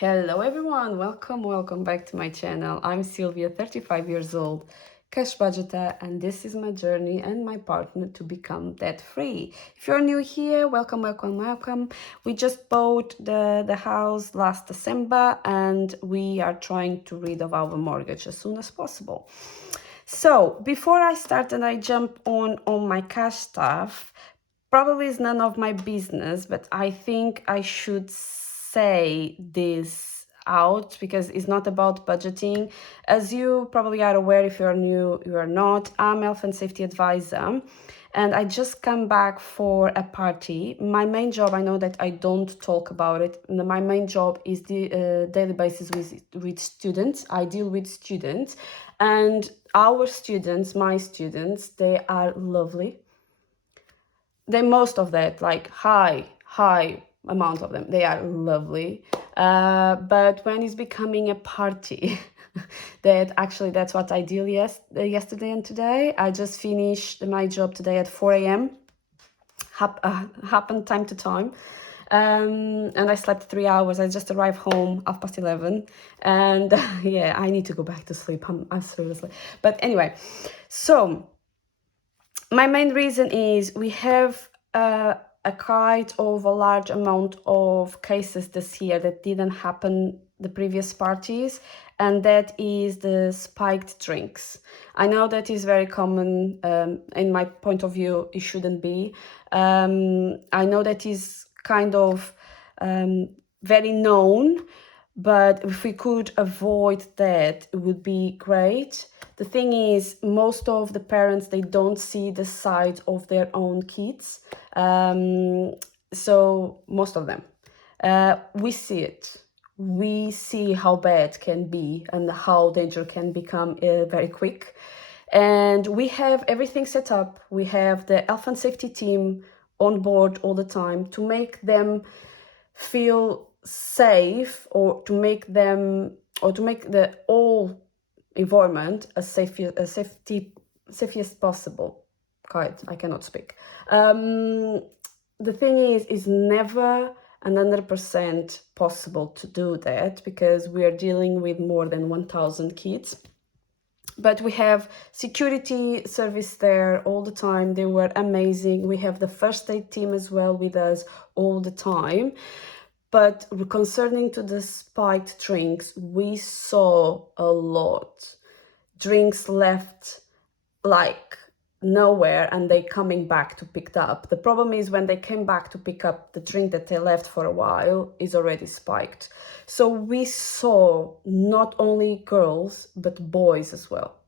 Hello everyone, welcome back to my channel. I'm Sylvia, 35 years old, cash budgeter, and this is my journey and my partner to become debt free. If you're new here, welcome. We just bought the house last December and we are trying to rid of our mortgage as soon as possible. So before I start and I jump on my cash stuff, probably is none of my business, but I think I should say this out because it's not about budgeting. As you probably are aware, if you're new, you are not, I'm health and safety advisor. And I just come back for a party. My main job, I know that I don't talk about it. My main job is the daily basis with students. I deal with students, and our students, my students, they are lovely. Most of that, like high amount of them, they are lovely. But when it's becoming a party, that's what I did yesterday and today. I just finished my job today at 4 a.m. Happened time to time. And I slept 3 hours. I just arrived home 11:30, and yeah, I need to go back to sleep. I'm seriously. But anyway, so my main reason is we have a quite of a large amount of cases this year that didn't happen the previous parties, and that is the spiked drinks. I know that is very common. In my point of view, it shouldn't be. I know that is kind of very known, but if we could avoid that, it would be great. The thing is, most of the parents, they don't see the side of their own kids. So most of them, we see it. We see how bad can be and how danger can become very quick. And we have everything set up. We have the health and safety team on board all the time to make them feel safe, or to make the whole environment as safest possible. God, I cannot speak. The thing is never 100% possible to do that because we are dealing with more than 1,000 kids. But we have security service there all the time. They were amazing. We have the first aid team as well with us all the time. But concerning to the spiked drinks, we saw a lot. Drinks left like nowhere and they coming back to pick up. The problem is when they came back to pick up the drink that they left for a while is already spiked. So we saw not only girls, but boys as well.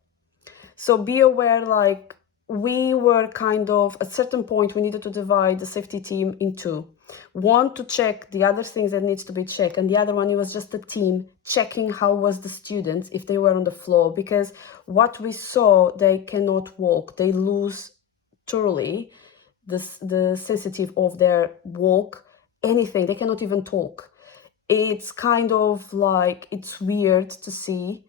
So be aware, like we were kind of, at a certain point, we needed to divide the safety team in two. One to check the other things that needs to be checked, and the other one, it was just the team checking how was the students, if they were on the floor, because what we saw, they cannot walk. They lose thoroughly the sensitive of their walk, anything. They cannot even talk. It's kind of like, it's weird to see.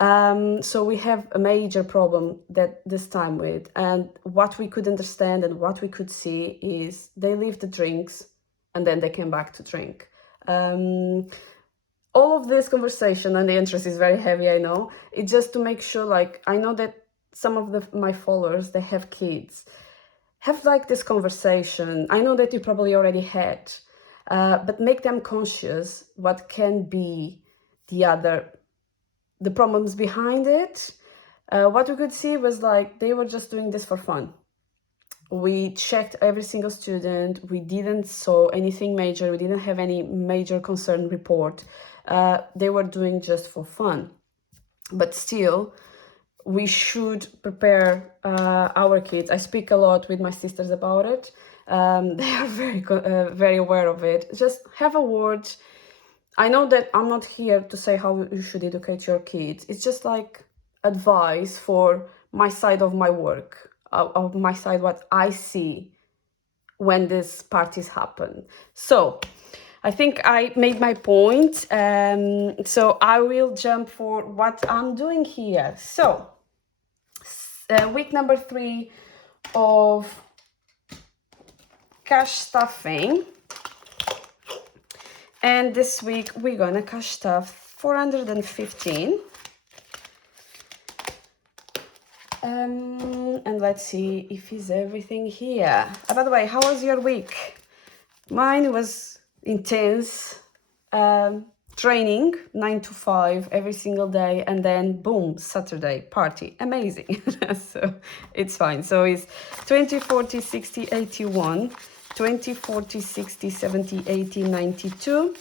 So we have a major problem that this time with, and what we could understand and what we could see is they leave the drinks and then they came back to drink. All of this conversation, and the interest is very heavy, I know, it's just to make sure, like, I know that some of my followers, they have kids, have like this conversation. I know that you probably already had, but make them conscious what can be the problems behind it. What we could see was like they were just doing this for fun. We checked every single student. We didn't saw anything major. We didn't have any major concern report. They were doing just for fun. But still, we should prepare our kids. I speak a lot with my sisters about it. They are very aware of it. Just have a word. I know that I'm not here to say how you should educate your kids. It's just like advice for my side of my work, of my side, what I see when these parties happen. So I think I made my point. So I will jump for what I'm doing here. So week number 3 of cash stuffing. And this week we're gonna cash stuff 415. And let's see if is everything here. By the way, how was your week? Mine was intense. Training 9 to 5 every single day, and then boom, Saturday party. Amazing. So it's fine. So it's 20, 40, 60, 81, 20, 40, 60, 70, 80, 92,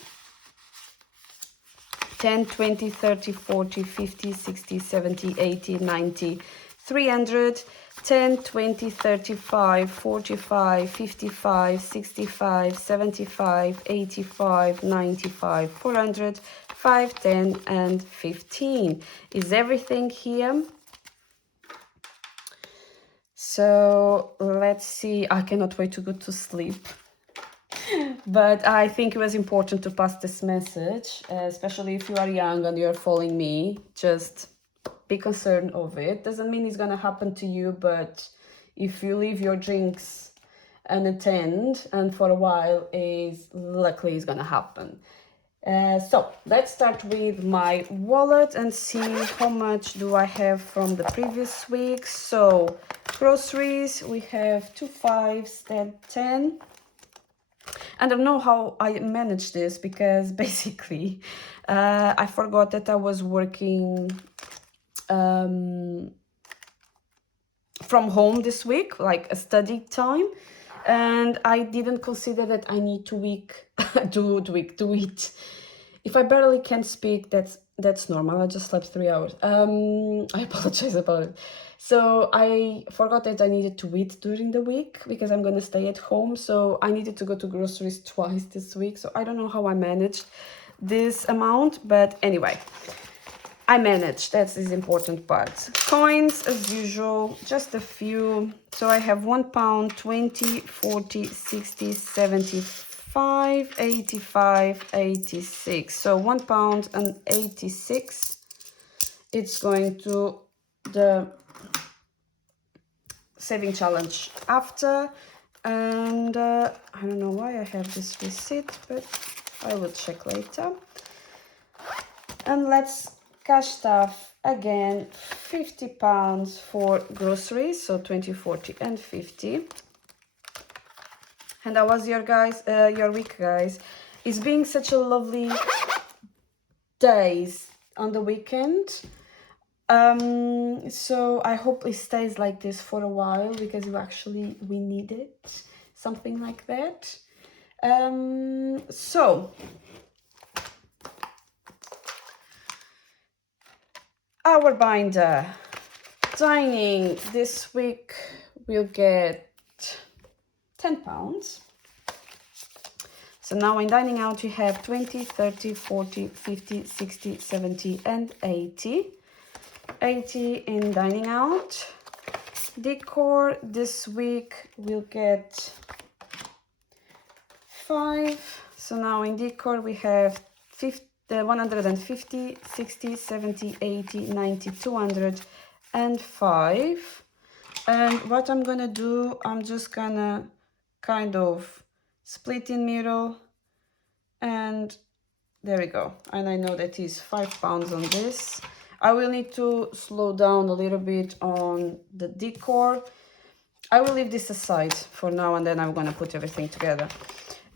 10, 20, 30, 40, 50, 60, 70, 80, 90, 300, 10, 20, 35, 45, 55, 65, 75, 85, 95, 400, 5, 10, and 15. Is everything here? So let's see. I cannot wait to go to sleep. But I think it was important to pass this message, especially if you are young and you're following me. Just be concerned of it. Doesn't mean it's gonna happen to you, but if you leave your drinks unattended and for a while, is luckily it's gonna happen. So let's start with my wallet and see how much do I have from the previous week. So groceries, we have 2 5s, then 10. I don't know how I managed this because basically I forgot that I was working from home this week, like a study time, and I didn't consider that I need to eat. If I barely can speak, that's normal. I just slept 3 hours. I apologize about it. So I forgot that I needed to eat during the week because I'm gonna stay at home. So I needed to go to groceries twice this week. So I don't know how I managed this amount, but anyway, I managed. That's the important part. Coins, as usual, just a few. So I have £1, 20, 40, 60, 75, 85, 86. So £1 and 86. It's going to the saving challenge after. And I don't know why I have this receipt, but I will check later. And let's cash stuff again, £50 for groceries, so 20, 40, and 50. And how was your week, guys? It's been such a lovely days on the weekend. So I hope it stays like this for a while because we need it, something like that. So our binder, dining, this week we'll get £10. So now in dining out you have 20, 30, 40, 50, 60, 70, and 80. 80 in dining out. Decor, this week we'll get 5. So now in decor we have 150, 60, 70, 80, 90, 200, and 5. And what I'm gonna do, I'm just gonna kind of split in middle, and there we go. And I know that is £5 on this. I will need to slow down a little bit on the decor. I will leave this aside for now, and then I'm gonna put everything together.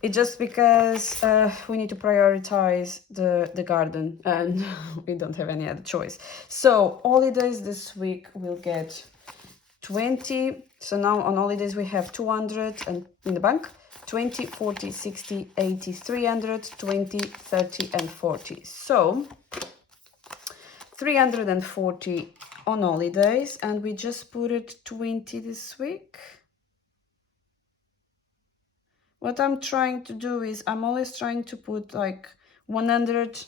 It's just because we need to prioritize the garden, and we don't have any other choice. So holidays this week we'll get 20. So now on holidays we have 200 and in the bank, 20, 40, 60, 80, 300, 20, 30, and 40. So 340 on holidays, and we just put it 20 this week. What I'm trying to do is I'm always trying to put like 100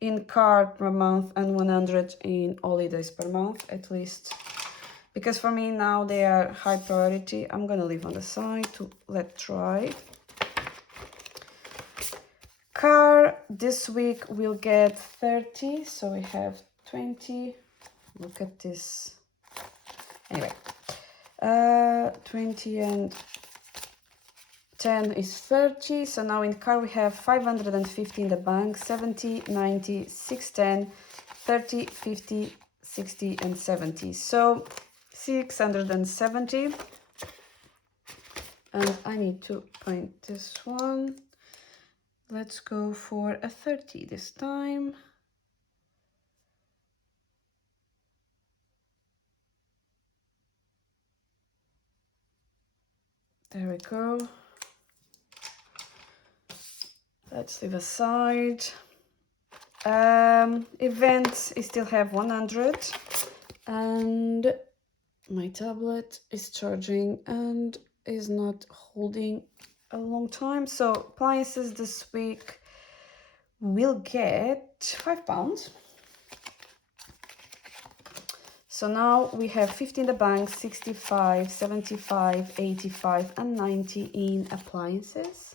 in car per month and 100 in holidays per month at least, because for me now they are high priority. I'm gonna leave on the side to let dry. Car this week we'll get 30, so we have 20. Look at this. Anyway, 20 and 10 is 30. So now in car we have 550 in the bank, 70, 90, 610, 30, 50, 60 and 70. So 670. And I need to paint this one. Let's go for a 30 this time. There we go. Let's leave aside. Events, I still have 100. And my tablet is charging and is not holding a long time. So appliances this week will get £5. So now we have 50 in the bank, 65, 75, 85 and 90 in appliances.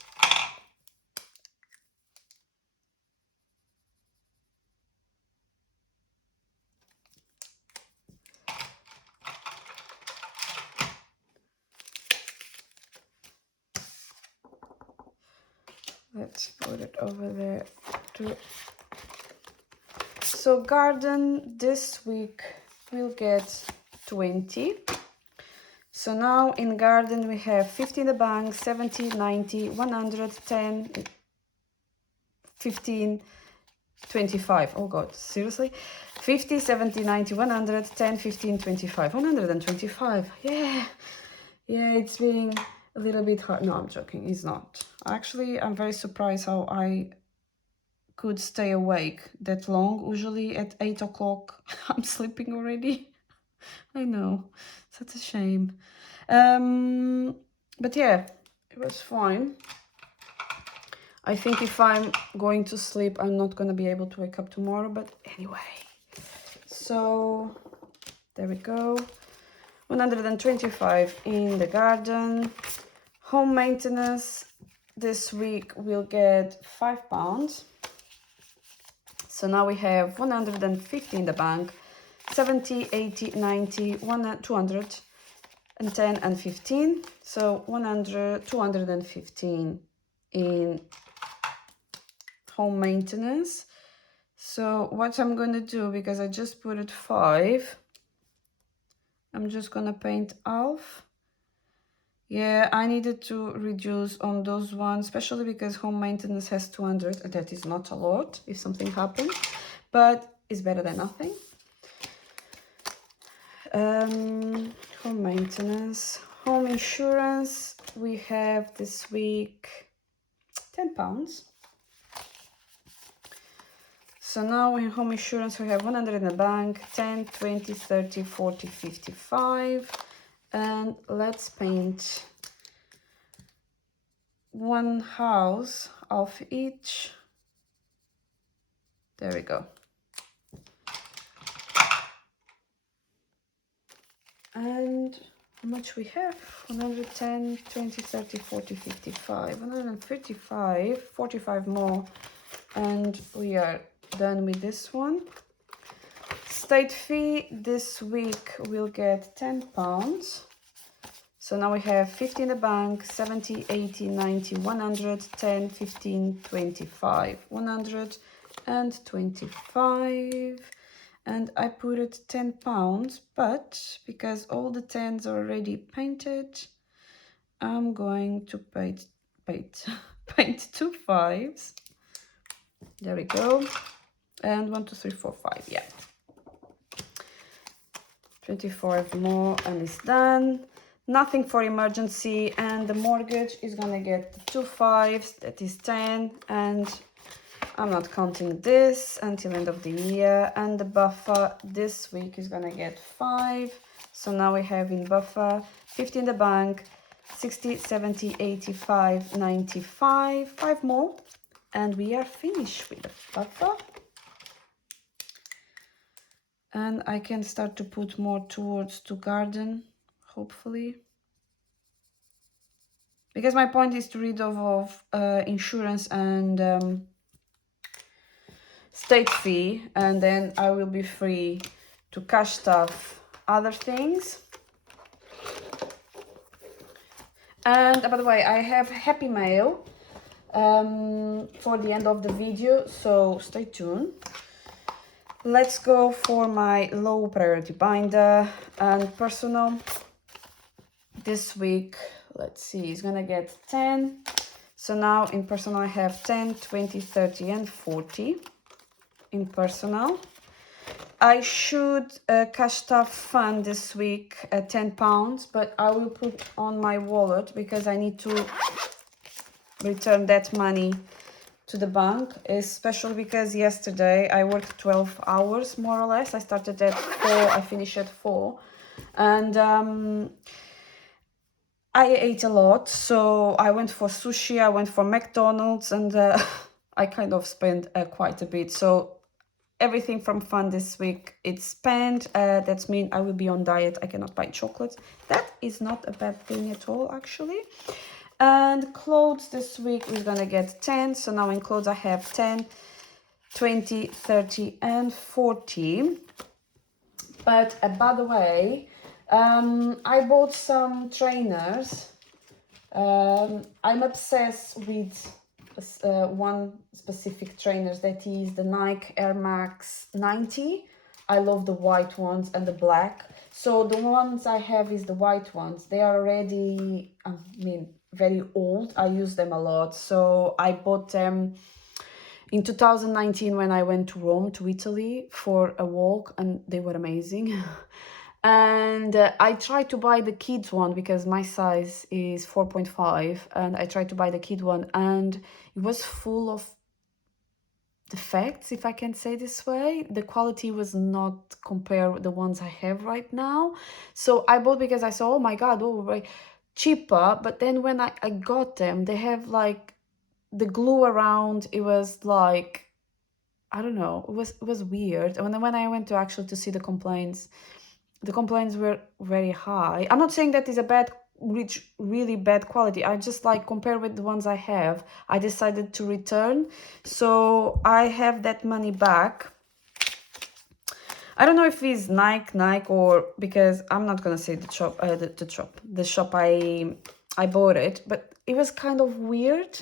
Let's put it over there too. So garden this week will get 20. So now in garden we have 50 in the bank, 70, 90, 110, 15, 25. Oh god, seriously? 50, 70, 90, 100, 10, 15, 25. 125. Yeah, it's being a little bit hard. No, I'm joking, it's not. Actually, I'm very surprised how I could stay awake that long. Usually at 8 o'clock I'm sleeping already. I know, such a shame. But yeah, it was fine. I think if I'm going to sleep, I'm not going to be able to wake up tomorrow. But anyway, so there we go. 125 in the garden. Home maintenance this week will get £5. So now we have 150 in the bank, 70, 80, 90, 210 and 15. So 215 in home maintenance. So what I'm going to do, because I just put it 5, I'm just going to paint half. Yeah, I needed to reduce on those ones, especially because home maintenance has 200. That is not a lot if something happens, but it's better than nothing. Home maintenance. Home insurance, we have this week £10. So now in home insurance we have 100 in the bank, 10, 20, 30, 40, 55. And let's paint one house of each. There we go. And how much we have? 110, 20, 30, 40, 55, 155, 45 more, and we are done with this one. State fee this week will get £10. So now we have 50 in the bank, 70, 80, 90, 100, 10, 15, 25, 125. And I put it £10, but because all the 10s are already painted, I'm going to paint 2 5s. There we go. And 1, 2, 3, 4, 5, yeah. 25 more and it's done. Nothing for emergency, and the mortgage is gonna get the 2 5s, that is 10, and I'm not counting this until end of the year. And the buffer this week is gonna get 5. So now we have in buffer 50 in the bank, 60, 70, 85, 95, 5 more, and we are finished with the buffer. And I can start to put more towards to garden, hopefully. Because my point is to rid of insurance and state fee, and then I will be free to cash stuff other things. And by the way, I have happy mail for the end of the video, so stay tuned. Let's go for my low priority binder and personal. This week, let's see, it's gonna get 10. So now in personal I have 10, 20, 30 and 40 in personal. I should cash stuff fund this week at £10, but I will put on my wallet because I need to return that money to the bank, especially because yesterday I worked 12 hours more or less. I started at 4, I finished at 4, and I ate a lot. So I went for sushi, I went for McDonald's, and I kind of spent quite a bit. So everything from fun this week, it's spent. That's mean I will be on diet. I cannot buy chocolates. That is not a bad thing at all, actually. And clothes this week is gonna get 10. So now in clothes I have 10, 20, 30 and 40. But by the way, I bought some trainers. I'm obsessed with one specific trainers, that is the Nike Air Max 90. I love the white ones and the black. So the ones I have is the white ones. They are already, I mean, very old. I use them a lot. So I bought them in 2019 when I went to Rome, to Italy, for a walk, and they were amazing. And I tried to buy the kids one because my size is 4.5, and I tried to buy the kid one, and it was full of defects, if I can say this way. The quality was not compared with the ones I have right now. So I bought because I saw, oh my god, oh, right, cheaper. But then when I got them, they have like the glue around, it was like, I don't know, it was weird. And then when I went to actually to see the complaints were very high. I'm not saying that is a bad, really bad quality. I just like compare with the ones I have. I decided to return, so I have that money back. I don't know if it's Nike or, because I'm not gonna say the shop, the shop I bought it, but it was kind of weird,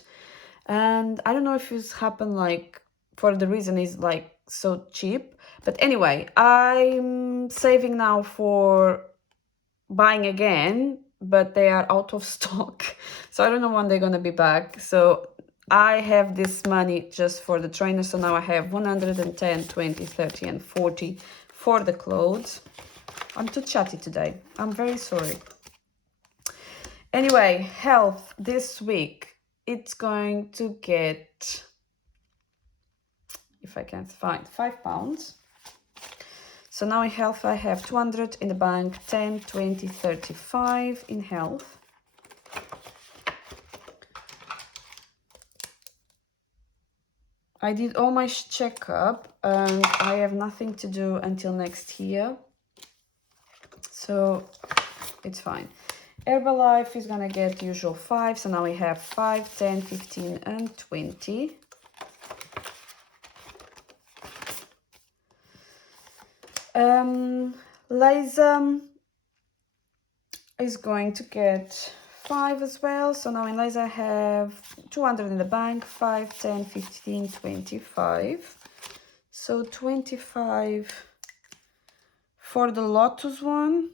and I don't know if it's happened like for the reason is like so cheap. But anyway, I'm saving now for buying again, but they are out of stock. So I don't know when they're gonna be back. So I have this money just for the trainer. So now I have 110, 20, 30 and 40 for the clothes. I'm too chatty today. I'm very sorry. Anyway, health this week, it's going to get, if I can find, £5. So now in health I have 200 in the bank, 10, 20, 35 in health. I did all my checkup and I have nothing to do until next year. So it's fine. Herbalife is gonna get usual 5. So now we have 5, 10, 15 and 20. Laser is going to get 5 as well. So now in laser I have 200 in the bank, 5, 10, 15, 25. So 25 for the Lotus one.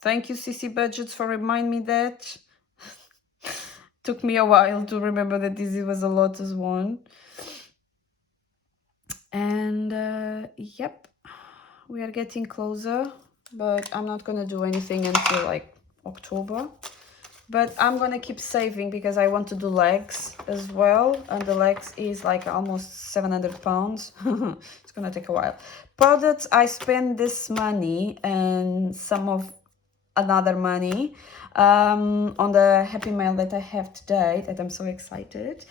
Thank you, CC Budgets, for reminding me that. Took me a while to remember that this was a Lotus one. And yep, we are getting closer, but I'm not gonna do anything until like October. But I'm gonna keep saving because I want to do legs as well, and the legs is like almost £700. It's gonna take a while. Products, I spend this money and some of another money on the happy mail that I have today, that I'm so excited.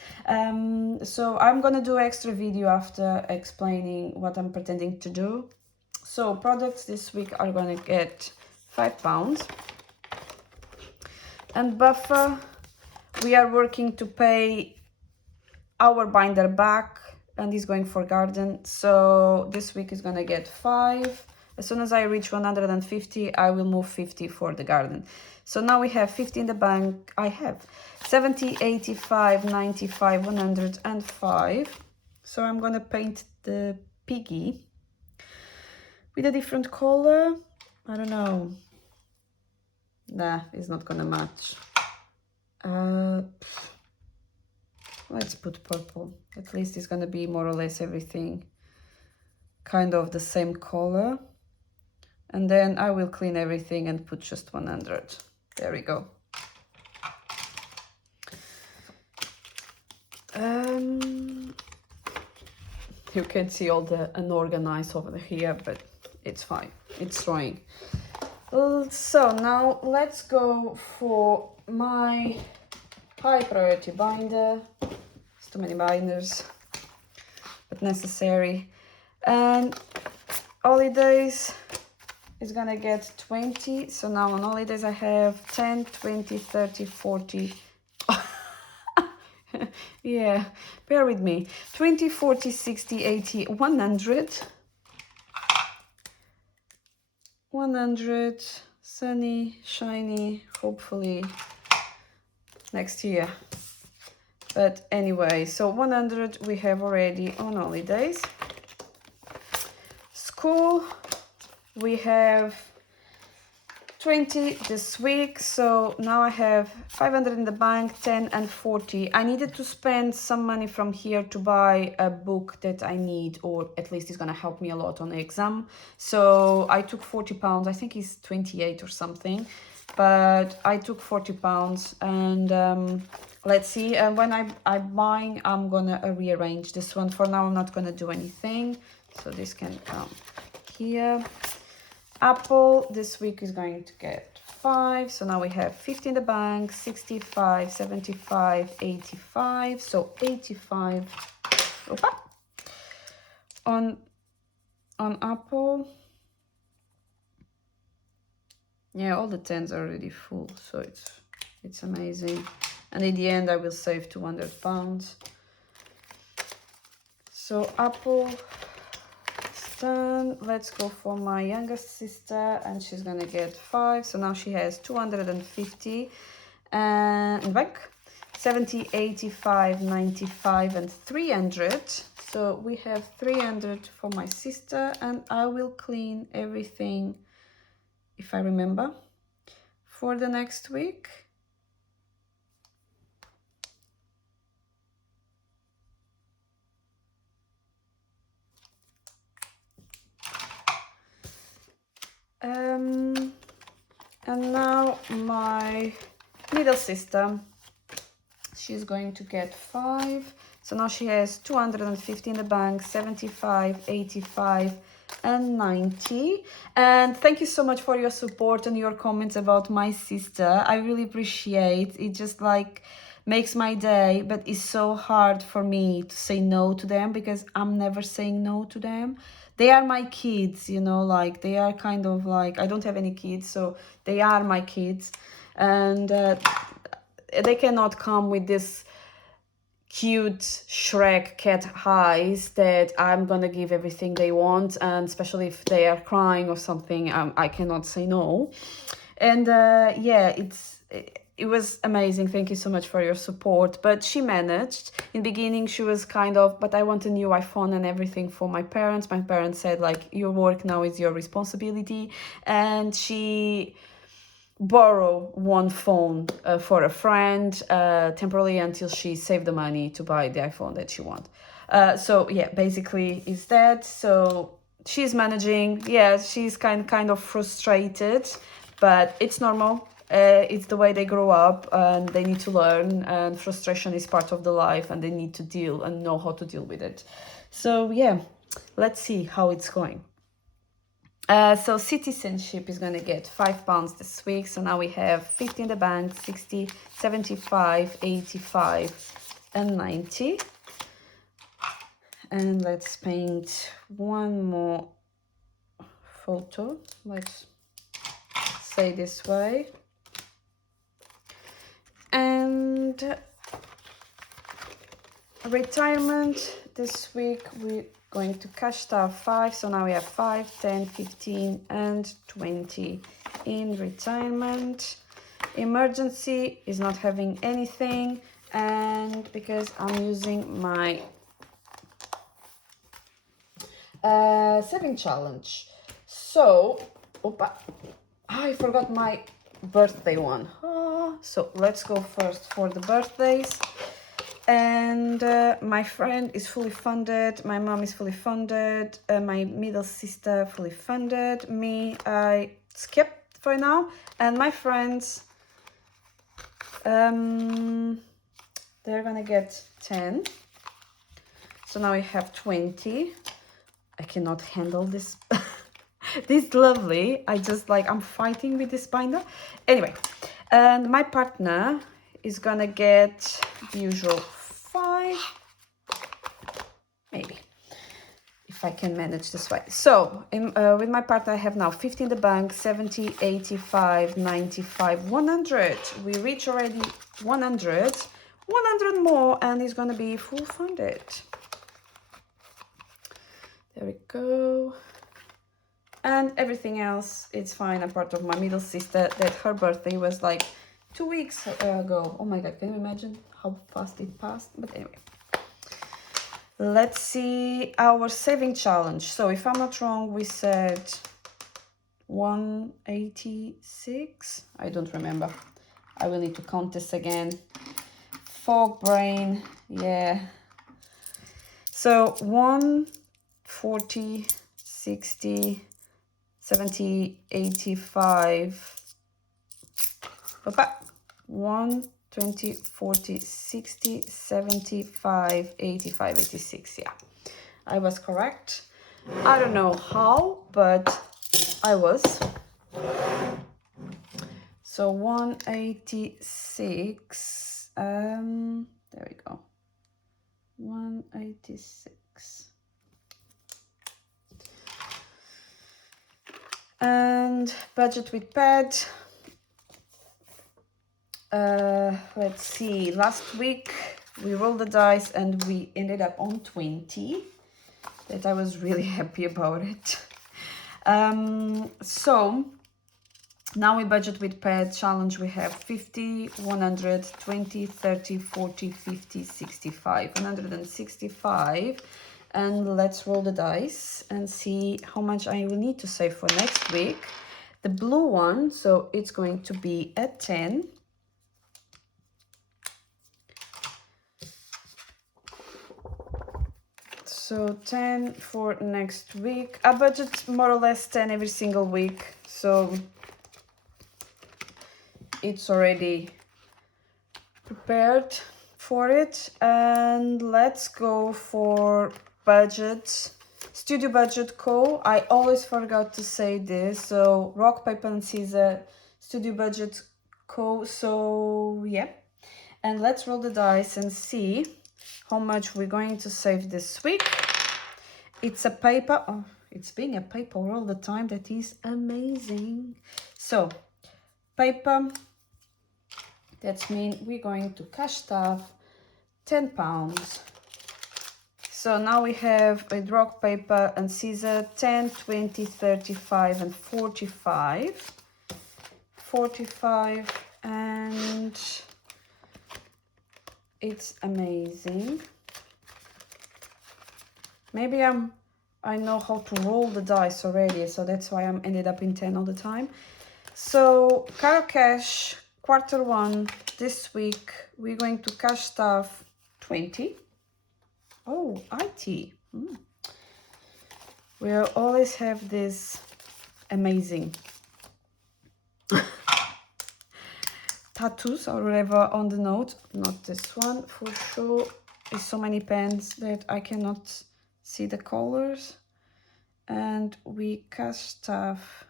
So I'm gonna do extra video after explaining what I'm pretending to do. So products this week are gonna get £5. And buffer, we are working to pay our binder back, and he's going for garden. So this week is gonna get 5 As soon as I reach 150, I will move 50 for the garden. So now we have 50 in the bank. I have 70, 85, 95, 105. So I'm gonna paint the piggy with a different color. I don't know. Nah, it's not gonna match. Let's put purple. At least it's gonna be more or less everything kind of the same color. And then I will clean everything and put just 100. There we go. You can see all the unorganized over here, but it's fine. It's drawing. So now let's go for my high priority binder. It's too many binders, but necessary. And holidays is gonna get 20. So now on holidays I have 10, 20, 30, 40. Yeah, bear with me. 20, 40, 60, 80, 100. 100, sunny, shiny, hopefully next year. But anyway, so 100 we have already on holidays. School, we have 20 this week, so now I have 500 in the bank, 10 and 40. I needed to spend some money from here to buy a book that I need, or at least it's gonna help me a lot on the exam. So I took 40 pounds, I think it's 28 or something, but I took 40 pounds and let's see. And when I'm buying, I'm gonna rearrange this one. For now, I'm not gonna do anything, so this can come here. Apple this week is going to get 5, so now we have 50 in the bank, 65, 75, 85, so 85. Opa. On Apple, yeah, all the 10s are already full, so it's amazing. And in the end I will save 200 pounds. So Apple done. Let's go for my youngest sister, and she's gonna get 5, so now she has 250 and back 70, 85, 95 and 300. So we have 300 for my sister, and I will clean everything, if I remember, for the next week. And now my middle sister, she's going to get 5. So now she has 250 in the bank, 75, 85 and 90. And thank you so much for your support and your comments about my sister. I really appreciate it. Just like makes my day, but it's so hard for me to say no to them, because I'm never saying no to them. They are my kids, you know, like they are kind of like, I don't have any kids, so they are my kids, and they cannot come with this cute Shrek cat eyes that I'm gonna give everything they want, and especially if they are crying or something, I cannot say no. And yeah, it was amazing. Thank you so much for your support. But she managed. In the beginning, she was kind of, but I want a new iPhone and everything for my parents. My parents said, like, your work now is your responsibility. And she borrowed one phone for a friend temporarily until she saved the money to buy the iPhone that she wants. So yeah, basically is that. So she's managing. Yeah, she's kind of frustrated, but it's normal. It's the way they grow up, and they need to learn, and frustration is part of the life, and they need to deal and know how to deal with it. So yeah, let's see how it's going. So citizenship is going to get 5 pounds this week. So now we have 50 in the bank, 60, 75, 85 and 90. And let's paint one more photo. Let's say this way. And retirement this week, going to cash stuff 5. So now we have 5, 10, 15, and 20 in retirement. Emergency is not having anything, and because I'm using my saving challenge. So, opa, I forgot my birthday one. So let's go first for the birthdays. And my friend is fully funded, my mom is fully funded, my middle sister fully funded, me, I skipped for now, and my friends, they're gonna get 10. So now we have 20. I cannot handle this. This is lovely. I'm fighting with this binder. Anyway, and my partner is gonna get the usual 5, maybe, if I can manage this way. So with my partner I have now 50 in the bank, 70, 85, 95, 100. We reach already 100 more, and it's gonna be full funded. There we go. And everything else, it's fine, apart of my middle sister, that her birthday was like 2 weeks ago. Oh my god, can you imagine how fast it passed? But anyway, let's see our saving challenge. So if I'm not wrong, we said 186. I don't remember. I will need to count this again. Fog brain, yeah. So 140, 60, 70, 85. Opa. 1, 20, 40, 60, 75, 85, 86. Yeah, I was correct. I don't know how, but I was. So 186. There we go. 186. And budget with pad. Let's see, last week we rolled the dice and we ended up on 20. That I was really happy about it. So now we budget with pad challenge. We have 50, 100, 20, 30, 40, 50, 65, 165. And let's roll the dice and see how much I will need to save for next week. The blue one, so it's going to be at 10. So 10 for next week. I budget more or less 10 every single week. So it's already prepared for it. And let's go for budget. STUDIOBUDGETCO. I always forgot to say this. So rock, paper and scissors. STUDIOBUDGETCO. So yeah. And let's roll the dice and see how much we're going to save this week. It's a paper. Oh, it's being a paper all the time. That is amazing. So, paper. That means we're going to cash stuff £10. So now we have with rock, paper and scissors 10, 20, 35 and 45. 45, and it's amazing. Maybe I know how to roll the dice already, so that's why I'm ended up in 10 all the time. So Caro Cash Q1 this week, we're going to cash stuff 20. Oh, IT. We'll always have this amazing tattoos or whatever on the note. Not this one for sure. There's so many pens that I cannot see the colors. And we cash stuff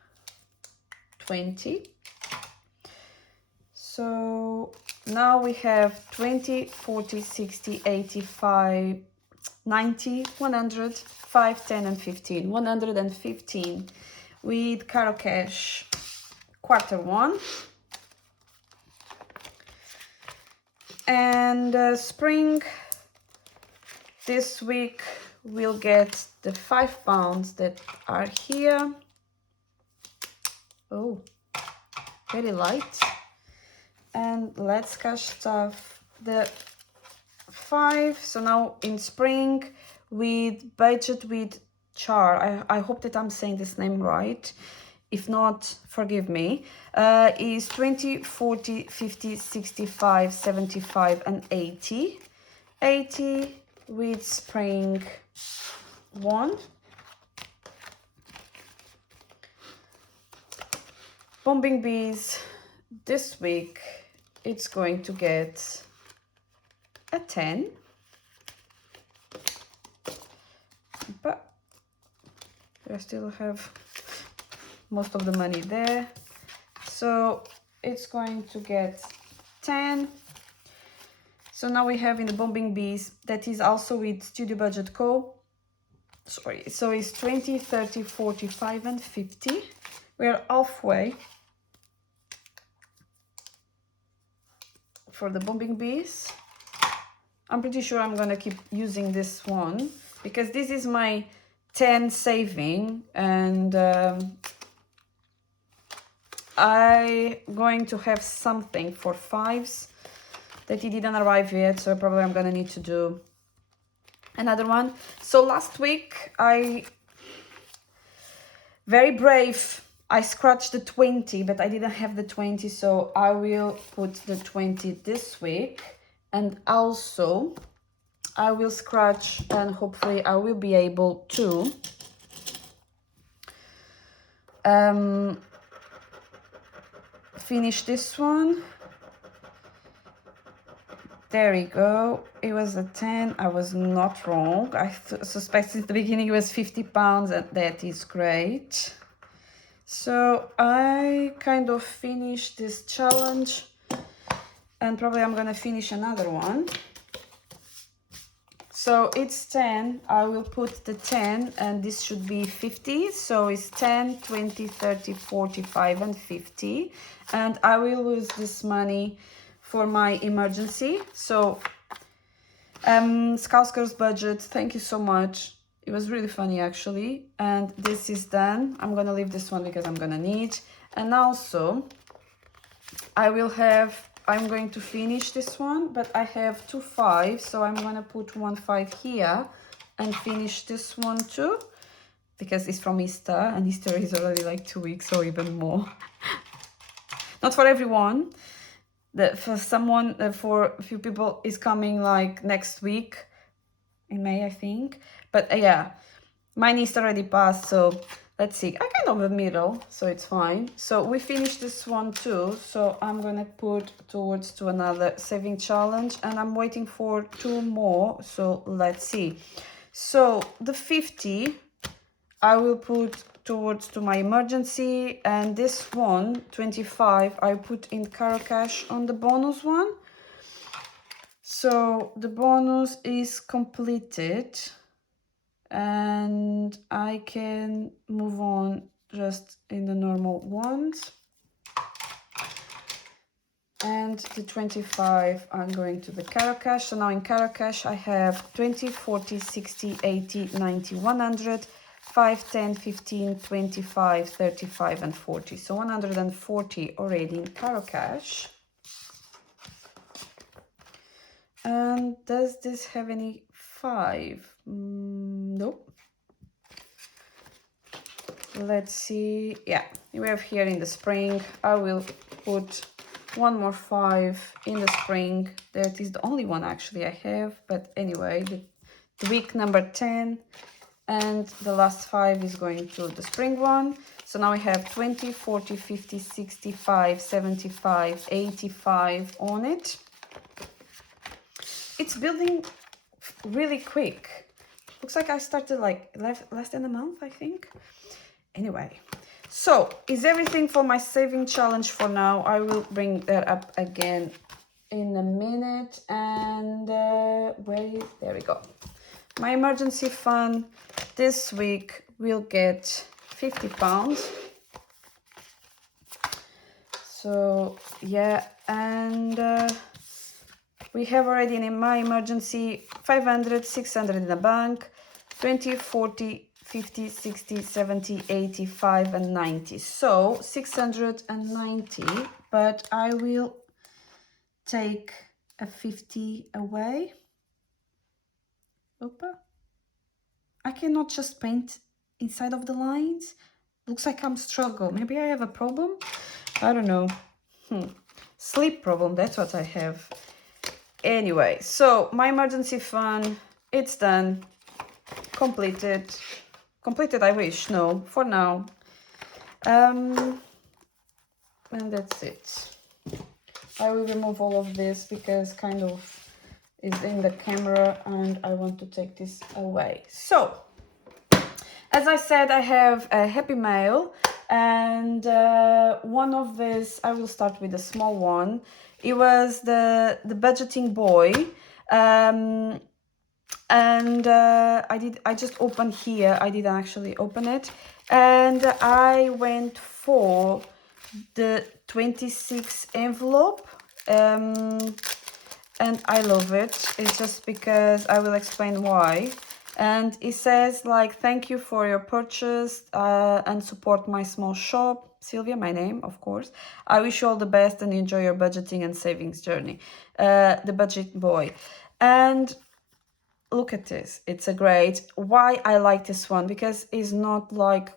20. So now we have 20, 40, 60, 85, 90, 100, 5, 10 and 15. 115 with Caro Cash Q1. And spring this week will get the £5 that are here. Oh, very light. And let's cash stuff the 5. So now in spring with budget with char, I hope that I'm saying this name right. If not, forgive me. Is 20, 40, 50, 65, 75 and 80. 80 with spring 1. Bombing bees this week, it's going to get a 10. But I still have most of the money there. So it's going to get 10. So now we have in the bombing bees, that is also with STUDIOBUDGETCO. Sorry, so it's 20, 30, 45 and 50. We're halfway for the bombing bees. I'm pretty sure I'm gonna keep using this one because this is my 10 saving, and I'm going to have something for 5s that it didn't arrive yet, so probably I'm gonna need to do another one. So last week very brave, I scratched the 20, but I didn't have the 20, so I will put the 20 this week. And also I will scratch, and hopefully I will be able to finish this one. There we go. It was a 10. I was not wrong. I suspect since the beginning it was £50, and that is great. So I kind of finished this challenge, and probably I'm gonna finish another one. So it's 10. I will put the 10, and this should be 50. So it's 10, 20, 30, 45 and 50. And I will use this money for my emergency. So Scouse Girls budget, thank you so much. It was really funny actually. And this is done. I'm gonna leave this one because I'm gonna need. And also I'm going to finish this one, but I have 2 5s, so I'm gonna put 1 5 here and finish this one too, because it's from Easter, and Easter is already like 2 weeks or even more. Not for everyone. For someone, for a few people, is coming like next week in May, I think. But yeah, mine is already passed, so let's see. I kind of a middle, so it's fine. So we finished this one too. So I'm gonna put towards to another saving challenge, and I'm waiting for 2 more. So let's see. So the 50, I will put towards to my emergency, and this one 25 I put in CAROCASH on the bonus one. So the bonus is completed, and I can move on just in the normal ones. And the 25 I'm going to the CAROCASH. So now in CAROCASH I have 20, 40, 60, 80, 90, 100, 5, 10, 15, 25, 35 and 40. So 140 already in CAROCASH. And does this have any 5? Nope. Let's see. Yeah, we have here in the spring. I will put 1 more 5 in the spring. That is the only one actually I have. But anyway, the week number 10. And the last 5 is going to the spring one. So now we have 20, 40, 50, 65, 75, 85 on it. It's building really quick. Looks like I started like less than a month, I think. Anyway, so is everything for my saving challenge for now. I will bring that up again in a minute. And there we go. My emergency fund this week will get £50. So yeah, and we have already in my emergency 500, 600 in the bank, 20, 40, 50, 60, 70, 85, and 90. So 690, but I will take a 50 away. Opa. I cannot just paint inside of the lines. Looks like I'm struggling. Maybe I have a problem? I don't know. Sleep problem, that's what I have. Anyway, so my emergency fund, it's done. Completed. Completed, I wish. No, for now. And that's it. I will remove all of this because kind of is in the camera and I want to take this away. So, as I said, I have a happy mail, and one of this, I will start with the small one. It was the budgeting boy, and I just opened here. I didn't actually open it, and I went for the 26 envelope, and I love it. It's just because I will explain why. And it says like, thank you for your purchase and support my small shop. Sylvia, my name, of course. I wish you all the best and enjoy your budgeting and savings journey. The Budget Boy. And look at this. It's a great. Why I like this one? Because it's not like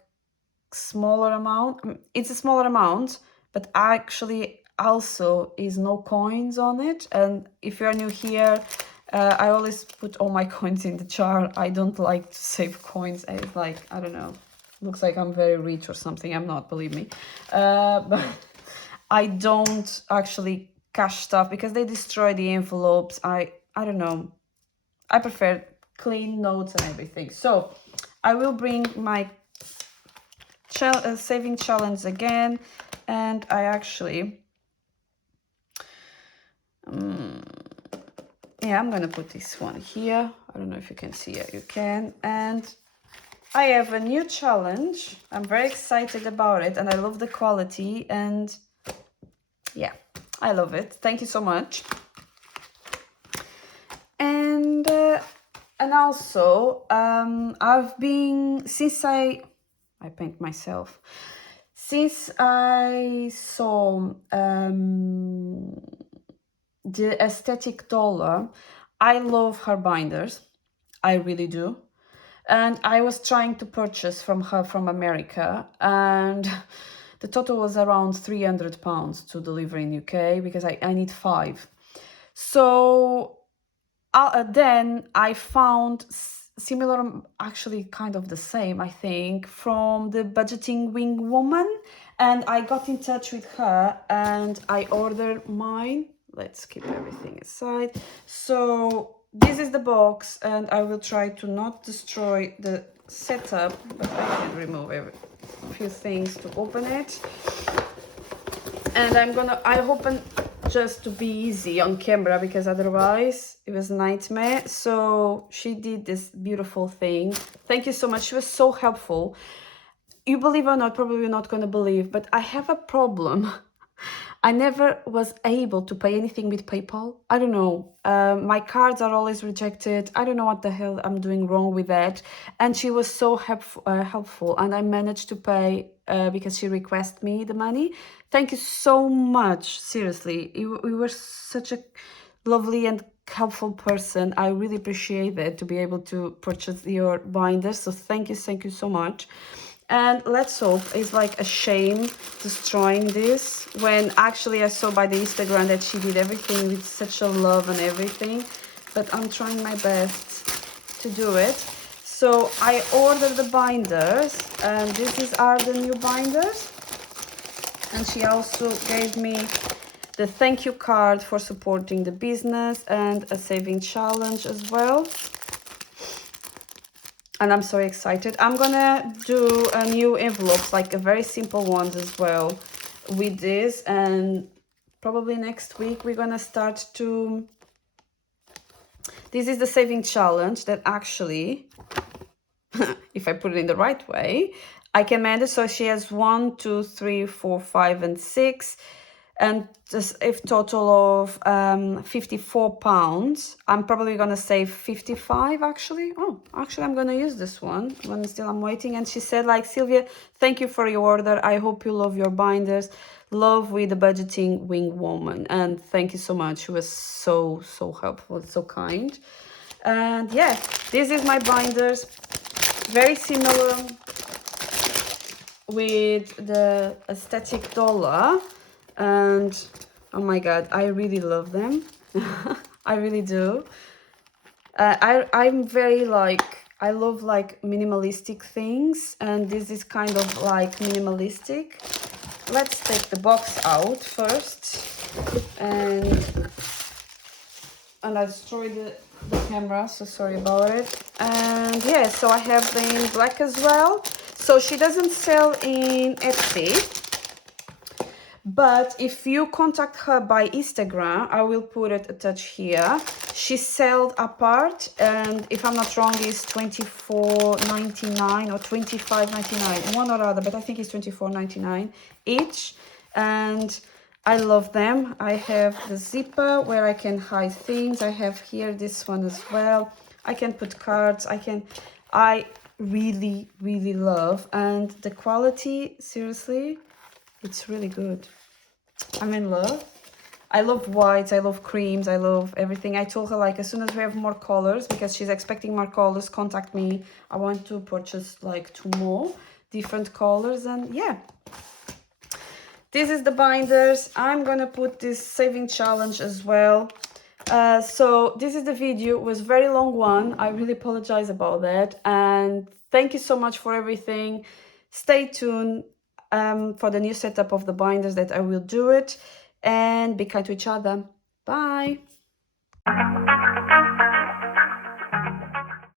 smaller amount. It's a smaller amount, but actually also is no coins on it. And if you're new here, I always put all my coins in the jar. I don't like to save coins. It's like, I don't know, looks like I'm very rich or something. I'm not, believe me. But I don't actually cash stuff because they destroy the envelopes. I don't know. I prefer clean notes and everything. So I will bring my saving challenge again, and I actually yeah, I'm gonna put this one here. I don't know if you can see it. You can. And I have a new challenge. I'm very excited about it, and I love the quality, and yeah, I love it. Thank you so much. And also I've been, since I paint myself, since I saw the Aesthetic Dollar, I love her binders. I really do. And I was trying to purchase from her from America, and the total was around £300 to deliver in UK because I need 5. So then I found similar, actually kind of the same, I think, from the Budgeting Wing Woman, and I got in touch with her and I ordered mine. Let's keep everything aside. So this is the box, and I will try to not destroy the setup, but I can remove a few things to open it. And I open just to be easy on camera because otherwise it was a nightmare. So she did this beautiful thing. Thank you so much. She was so helpful. You believe or not, probably you're not going to believe, but I have a problem. I never was able to pay anything with PayPal. I don't know. My cards are always rejected. I don't know what the hell I'm doing wrong with that. And she was so helpful, and I managed to pay because she requested me the money. Thank you so much. Seriously, you were such a lovely and helpful person. I really appreciate that, to be able to purchase your binders. So thank you so much. And let's hope it's like a shame destroying this, when actually I saw by the Instagram that she did everything with such a love and everything. But I'm trying my best to do it. So I ordered the binders, and these are the new binders. And she also gave me the thank you card for supporting the business and a saving challenge as well. And I'm so excited. I'm gonna do a new envelopes, like a very simple ones as well with this, and probably next week we're gonna start to, this is the saving challenge that actually if I put it in the right way, I can manage. So she has 1, 2, 3, 4, 5, and 6. and just if total of £54. I'm probably gonna save 55 actually. Oh, actually I'm gonna use this one when still I'm waiting. And she said, like, Sylvia, thank you for your order. I hope you love your binders. Love with the budgeting wing woman. And thank you so much. She was so helpful, so kind. And yeah, this is my binders. Very similar with the Aesthetic Dollar, and oh my god, I really love them. I really do. I'm very like, I love like minimalistic things, and this is kind of like minimalistic. Let's take the box out first, and I destroyed the camera, so sorry about it. And yeah, so I have them in black as well. So she doesn't sell in Etsy, but if you contact her by Instagram, I will put it attached here. She sells apart, and if I'm not wrong, it's $24.99 or $25.99, one or other, but I think it's $24.99 each. And I love them. I have the zipper where I can hide things. I have here this one as well. I can put cards. I really love, and the quality, seriously, it's really good. I'm in love. I love whites, I love creams, I love everything. I told her, like, as soon as we have more colors, because she's expecting more colors, contact me. I want to purchase like 2 more different colors. And yeah, this is the binders. I'm gonna put this saving challenge as well. So this is the video. It was a very long one. I really apologize about that. And thank you so much for everything. Stay tuned for the new setup of the binders that I will do it. And be kind to each other. Bye.